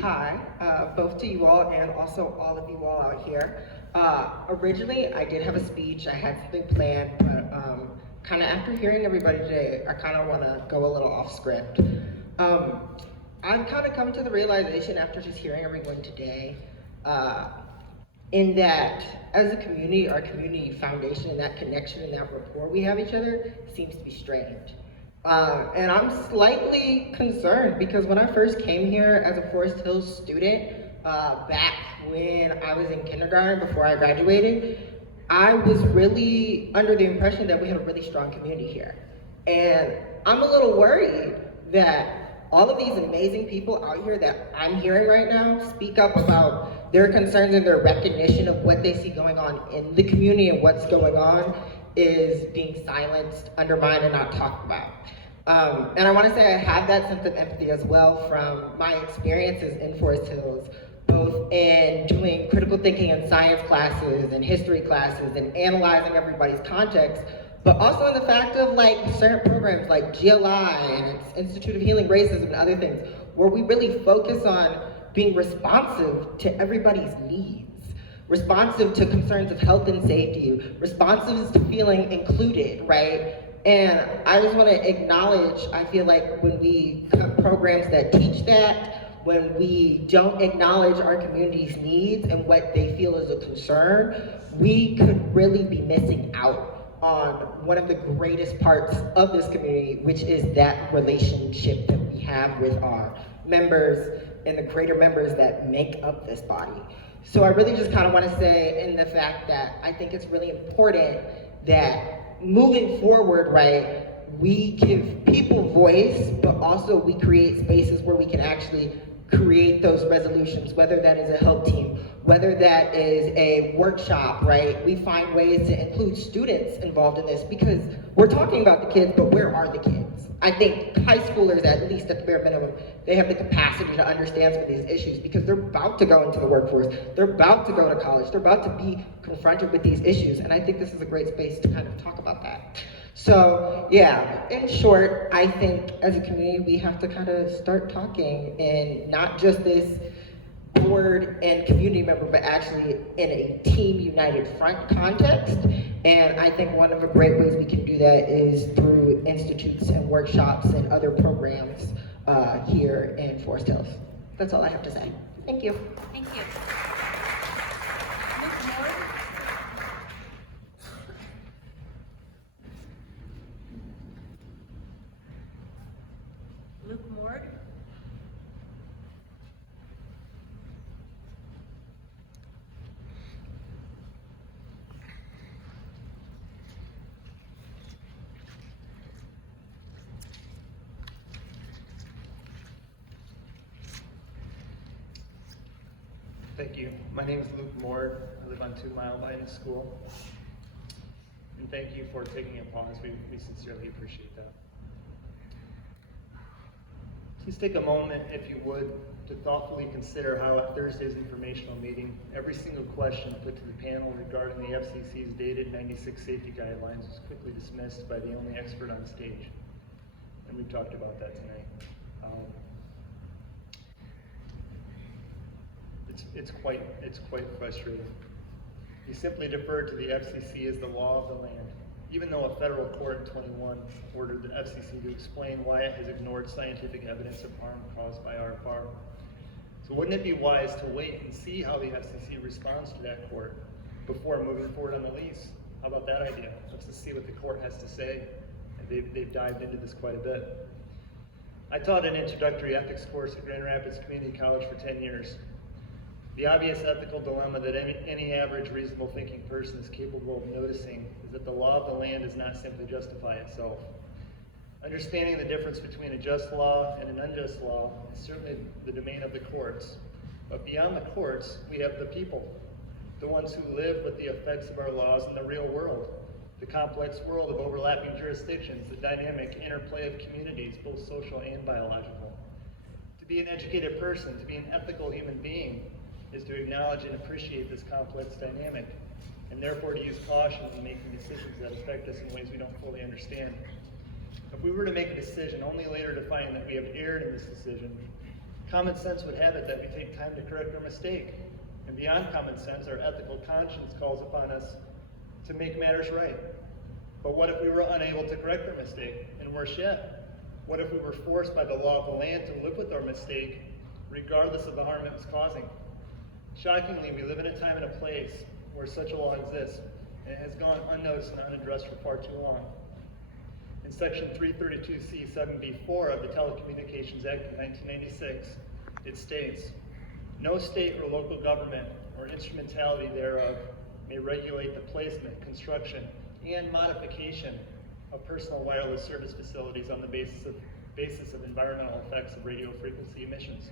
Hi, both to you all and also all of you all out here. Originally, I did have a speech, I had something planned, but kind of after hearing everybody today, I kind of want to go a little off script. I've kind of come to the realization after just hearing everyone today, in that as a community, our community foundation and that connection and that rapport we have each other seems to be strained. And I'm slightly concerned because when I first came here as a Forest Hills student, back when I was in kindergarten before I graduated, I was really under the impression that we had a really strong community here. And I'm a little worried that all of these amazing people out here that I'm hearing right now speak up about their concerns and their recognition of what they see going on in the community and what's going on is being silenced, undermined, and not talked about. And I want to say I have that sense of empathy as well from my experiences in Forest Hills, both in doing critical thinking and science classes and history classes and analyzing everybody's context, but also in the fact of like certain programs like GLI and its Institute of Healing Racism and other things, where we really focus on being responsive to everybody's needs. Responsive to concerns of health and safety, responsive to feeling included, right? And I just want to acknowledge, I feel like when we cut programs that teach that, when we don't acknowledge our community's needs and what they feel is a concern, we could really be missing out on one of the greatest parts of this community, which is that relationship that we have with our members and the greater members that make up this body. So I really just kind of want to say in the fact that I think it's really important that moving forward, right, we give people voice, but also we create spaces where we can actually create those resolutions, whether that is a help team, whether that is a workshop, right? We find ways to include students involved in this because we're talking about the kids, but where are the kids? I think high schoolers, at least at the bare minimum, they have the capacity to understand some of these issues because they're about to go into the workforce, they're about to go to college, they're about to be confronted with these issues, and I think this is a great space to kind of talk about that. So yeah, in short, I think as a community we have to kind of start talking and not just this board and community member, but actually in a team united front context. And I think one of the great ways we can do that is through institutes and workshops and other programs here in Forest Hills. That's all I have to say. Thank you. Thank you. Luke Mord. Thank you. My name is Luke Mord. I live on 2 Mile Line School. And thank you for taking a pause. We sincerely appreciate that. Please take a moment, if you would, to thoughtfully consider how at Thursday's informational meeting, every single question put to the panel regarding the FCC's dated 96 safety guidelines was quickly dismissed by the only expert on stage. And we've talked about that tonight. It's quite frustrating. He simply deferred to the FCC as the law of the land, even though a federal court in 21 ordered the FCC to explain why it has ignored scientific evidence of harm caused by RFR. So wouldn't it be wise to wait and see how the FCC responds to that court before moving forward on the lease? How about that idea? Let's just see what the court has to say. And they've dived into this quite a bit. I taught an introductory ethics course at Grand Rapids Community College for 10 years. The obvious ethical dilemma that any average reasonable thinking person is capable of noticing is that the law of the land does not simply justify itself. Understanding the difference between a just law and an unjust law is certainly the domain of the courts. But beyond the courts, we have the people, the ones who live with the effects of our laws in the real world, the complex world of overlapping jurisdictions, the dynamic interplay of communities, both social and biological. To be an educated person, to be an ethical human being, is to acknowledge and appreciate this complex dynamic, and therefore to use caution in making decisions that affect us in ways we don't fully understand. If we were to make a decision only later to find that we have erred in this decision, Common sense would have it that we take time to correct our mistake. And beyond common sense, our ethical conscience calls upon us to make matters right. But what if we were unable to correct our mistake? And worse yet, what if we were forced by the law of the land to live with our mistake, regardless of the harm it was causing? Shockingly, we live in a time and a place where such a law exists, and it has gone unnoticed and unaddressed for far too long. In Section 332C 7B4 of the Telecommunications Act of 1996, it states, "No state or local government or instrumentality thereof may regulate the placement, construction, and modification of personal wireless service facilities on the basis of environmental effects of radio frequency emissions."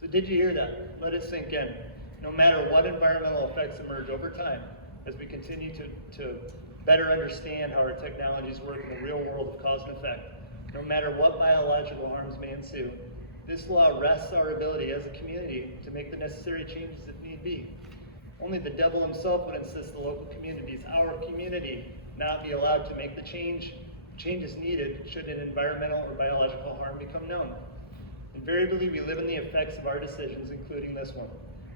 So did you hear that? Let it sink in. No matter what environmental effects emerge over time, as we continue to better understand how our technologies work in the real world of cause and effect, no matter what biological harms may ensue, this law rests our ability as a community to make the necessary changes if need be. Only the devil himself would insist the local communities, our community, not be allowed to make the changes needed should an environmental or biological harm become known. Invariably, we live in the effects of our decisions, including this one.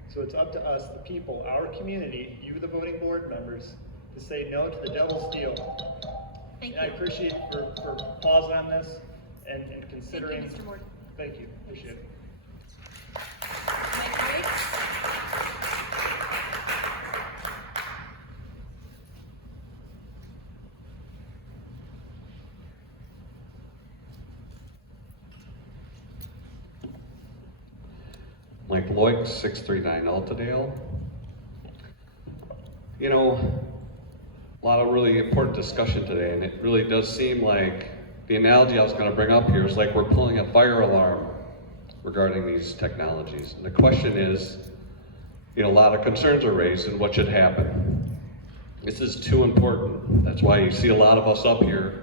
So it's up to us, the people, our community, you the voting board members, to say no to the devil's deal. Thank you. And I appreciate for pause on this and considering. Thank you, Mr. Morton. Thank you, appreciate it. Mike Briggs? Mike Loik, 639 Altadale. You know, a lot of really important discussion today, and it really does seem like the analogy I was going to bring up here is like we're pulling a fire alarm regarding these technologies. And the question is, you know, a lot of concerns are raised and what should happen. This is too important. That's why you see a lot of us up here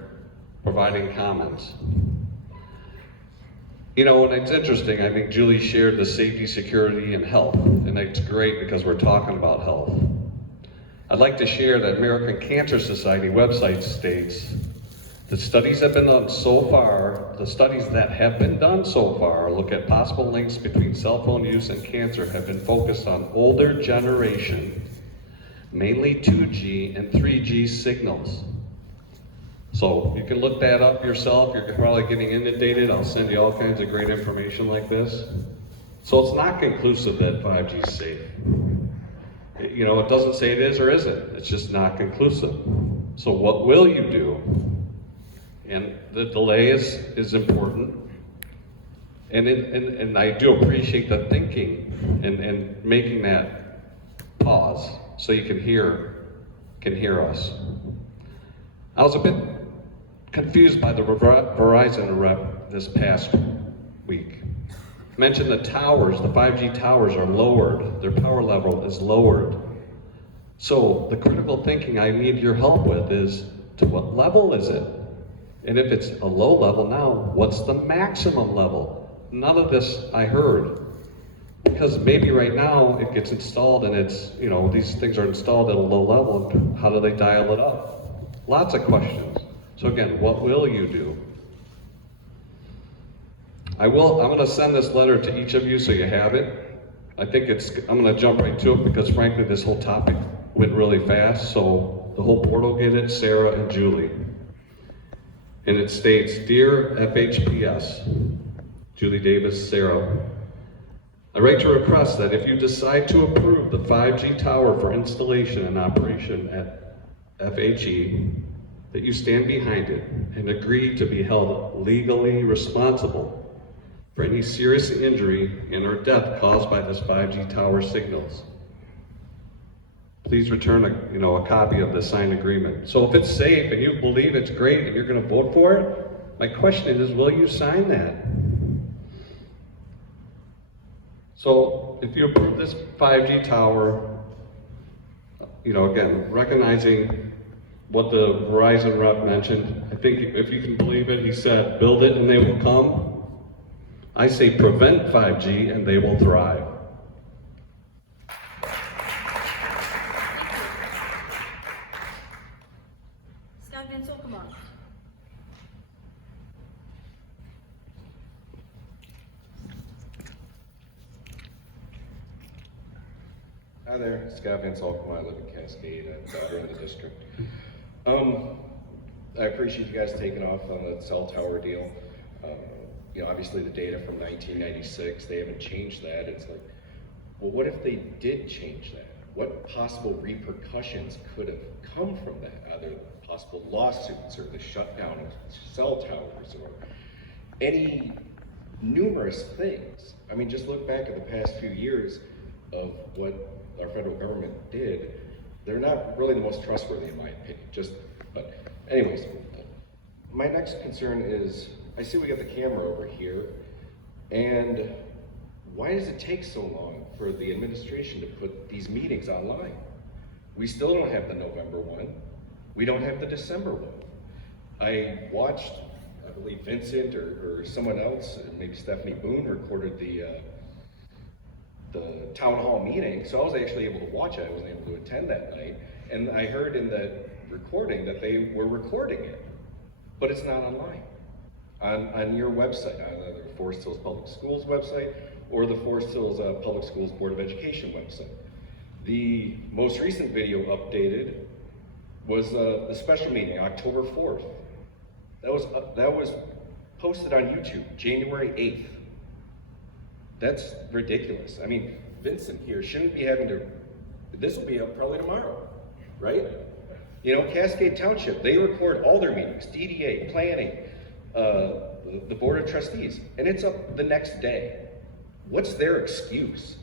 providing comments. You know, and it's interesting, I think Julie shared the safety, security, and health, and it's great because we're talking about health. I'd like to share that American Cancer Society website states, the studies that have been done so far, look at possible links between cell phone use and cancer have been focused on older generation, mainly 2G and 3G signals. So you can look that up yourself. You're probably getting inundated. I'll send you all kinds of great information like this. So it's not conclusive that 5G is safe. You know, it doesn't say it is or isn't. It's just not conclusive. So what will you do? And the delay is important. And I do appreciate the thinking and making that pause so you can hear us. I was a bit confused by the Verizon rep this past week. Mentioned the towers, the 5G towers are lowered, their power level is lowered. So the critical thinking I need your help with is, to what level is it? And if it's a low level now, what's the maximum level? None of this I heard. Because maybe right now it gets installed and it's, you know, these things are installed at a low level, and how do they dial it up? Lots of questions. So again, what will you do? I'm going to send this letter to each of you so you have it. I'm going to jump right to it because frankly this whole topic went really fast, so the whole board will get it, Sarah and Julie. And it states, Dear FHPS, Julie Davis, Sarah, I write to request that if you decide to approve the 5G tower for installation and operation at FHE, that you stand behind it and agree to be held legally responsible for any serious injury and or death caused by this 5G tower signals. Please return a copy of the signed agreement. So if it's safe and you believe it's great and you're going to vote for it, my question is, will you sign that? So if you approve this 5G tower, again, recognizing what the Verizon rep mentioned, I think if you can believe it, he said, build it and they will come. I say prevent 5G and they will thrive. Scott Vinsel, come on. Hi there, Scott Van Salcombe. I live in Cascade. I'm a daughter in the district. I appreciate you guys taking off on the cell tower deal. Obviously the data from 1996, they haven't changed that. It's like, well, what if they did change that? What possible repercussions could have come from that? Either possible lawsuits or the shutdown of cell towers or any numerous things. I mean, just look back at the past few years of what our federal government did. They're not really the most trustworthy in my opinion. But anyways, my next concern is, I see we got the camera over here, and why does it take so long for the administration to put these meetings online? We still don't have the November one. We don't have the December one. I watched, I believe Vincent or someone else, maybe Stephanie Boone, recorded the town hall meeting, so I was actually able to watch it. I wasn't able to attend that night, and I heard in that recording that they were recording it, but it's not online. On your website, either the Forest Hills Public Schools website or the Forest Hills Public Schools Board of Education website. The most recent video updated was the special meeting, October 4th. That was posted on YouTube, January 8th. That's ridiculous. I mean, Vincent here shouldn't be having to, this will be up probably tomorrow, right? Cascade Township, they record all their meetings, DDA, planning, the Board of Trustees, and it's up the next day. What's their excuse?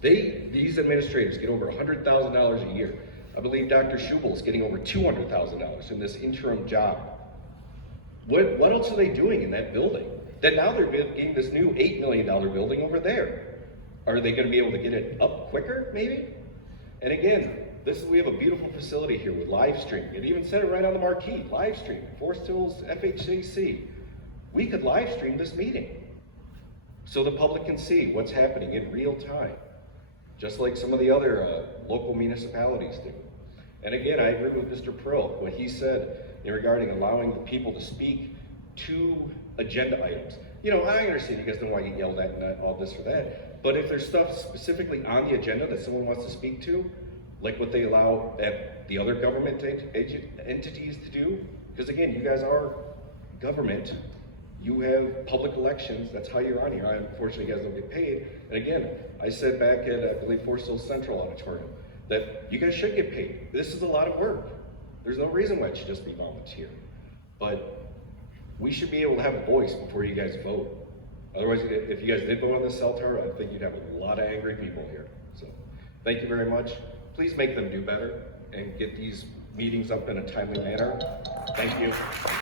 These administrators get over $100,000 a year. I believe Dr. Schubel is getting over $200,000 in this interim job. What else are they doing in that building? That now they're getting this new $8 million building over there. Are they gonna be able to get it up quicker, maybe? And again, we have a beautiful facility here with live streaming. It even said it right on the marquee, live streaming, Forest Hills FHPS. We could live stream this meeting so the public can see what's happening in real time, just like some of the other local municipalities do. And again, I agree with Mr. Prill, what he said regarding allowing the people to speak to agenda items. I understand you guys don't want to get yelled at and all this or that, but if there's stuff specifically on the agenda that someone wants to speak to, like what they allow at the other government entities to do, because again, you guys are government, you have public elections, that's how you're on here. Unfortunately, you guys don't get paid. And again, I said back at, I believe, Forest Hills Central Auditorium, that you guys should get paid. This is a lot of work. There's no reason why it should just be volunteer. But we should be able to have a voice before you guys vote. Otherwise, if you guys did vote on this cell tower, I think you'd have a lot of angry people here. So, thank you very much. Please make them do better and get these meetings up in a timely manner. Thank you.